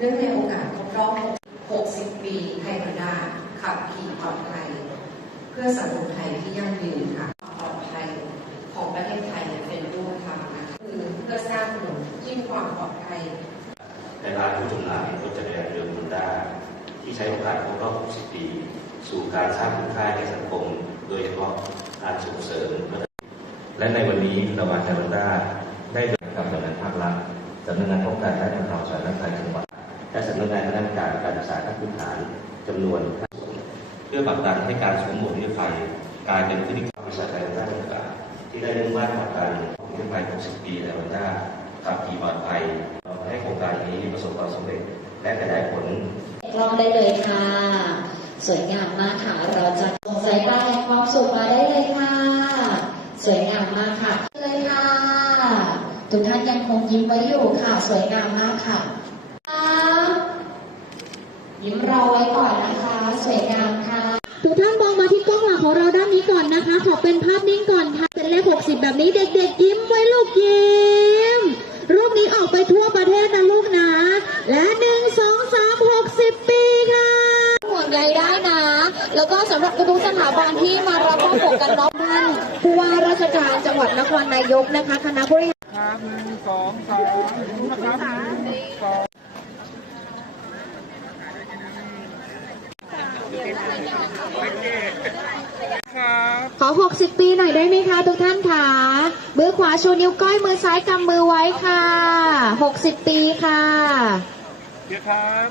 เรื่องในโอกาสครบรอบ 60 ปีไทยพันดาขับขี่ปลอดภัย เพื่อสังคมไทยที่ยั่งยืนค่ะปลอดภัยของประเทศไทยเป็นรูปธรรมนะคะคือเพื่อสร้างถนนที่มีความปลอดภัยในร้านผู้จำหน่ายรถจักรยานยนต์ฮอนด้าที่ใช้โอกาสครบรอบ 60 ปี สู่การสร้างคุณค่าให้สังคม โดยเฉพาะการส่งเสริม และในวันนี้รามาไทยฮอนด้าได้โดกับสำนักงานภาครัฐสำนักงานป้องกันและบรรเทาสาธารณภัยจังหวัด และสำนักงานคณะกรรมการการศึกษาขั้นพื้นฐานจำนวนเพื่อผลักดันให้การสวมหมวกนิรภัยกลายเป็นพฤติกรรมบริษัทไทยฮอนด้าจำกัดที่ได้มุ่งมั่นผลักดันนิรภัย60 ปีไทยฮอนด้าขับขี่ปลอดภัยให้โครงการนี้ประสบความสำเร็จและขยายผลกล้องได้เลยค่ะ สวยงามมากค่ะ เราจะส่งสายตาแห่งความสุขมาได้เลยค่ะ สวยงามมากค่ะเลยค่ะ ทุกท่านยังคงยิ้มไว้อยู่ค่ะ สวยงามมากค่ะ ยิ้มรอไว้ก่อนนะคะ สวยงามค่ะ ทุกท่านมองมาที่กล้องหลังของเราด้านนี้ก่อนนะคะ ขอเป็นภาพนิ่งก่อนค่ะ เป็นเลข 60 แบบนี้เด็กๆ ยิ้มไว้ลูกยิ้ม รูปนี้ออกไปทั่วประเทศนะลูกนะ และหนึ่งสองสามหกสิบปีค่ะห่วงใยได้นะ แล้วก็สำหรับทุกๆสถาบันที่มารับมอบหมวกกันน็อกท่านผู้ว่าราชการจังหวัดนครนายกนะคะคณะบริหารครับหนึ่งสองสองนะครับหนึ่งสองครับ ขอ 60 ปีหน่อยได้ไหมคะทุกท่านค่ะมือขวาชูนิ้วก้อยมือซ้ายกำมือไว้ค่ะ 60 ปีค่ะเดี๋ยวครับ